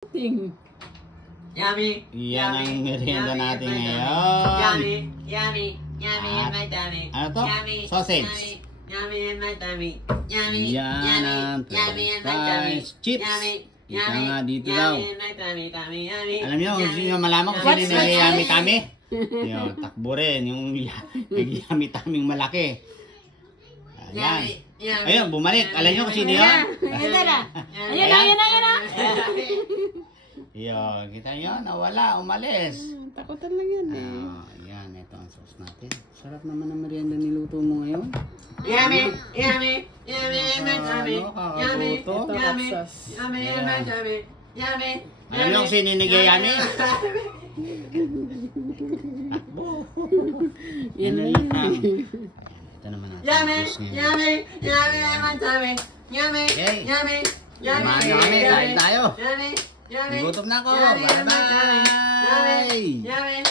Yummy. Yan ang merienda natin ngayon. Yummy. Yummy. Yummy in my tummy. Ano to? Sausage. Yummy in my tummy. Yummy. Yan ang Yummy in my tummy. chips. Ika nga dito daw. Yummy in my tummy. Tummy. Yummy. Alam niyo kung sino malaman kung sino yung yummy-tummy? Yung takbo rin. Yung yummy-tumming malaki. Ayan. Ayun, bumalik. Alam niyo kung sino yun? Ayun na. Ayun na. Yun, kita niyo, nawala, umalis. Takutan lang yan eh. Ayan, ito ang sauce natin. Sarap naman ang merienda niluto mo ngayon. Yummy. Yummy. Yummy in my tummy. Yummy. Kakabuto. Yummy. Yummy in my tummy. Yummy. Alam niyo kung sino yung yummy? Yan na yan. Ito naman natin. Yummy. Sauce ngayon. Yummy. Yummy in my tummy. Yummy. Okay. Yummy. Yummy. Samahan niyo kami, kain tayo. Yummy. Yummy. Gutom na ako. Yummy in my tummy. Yummy. Bye-bye. Yummy.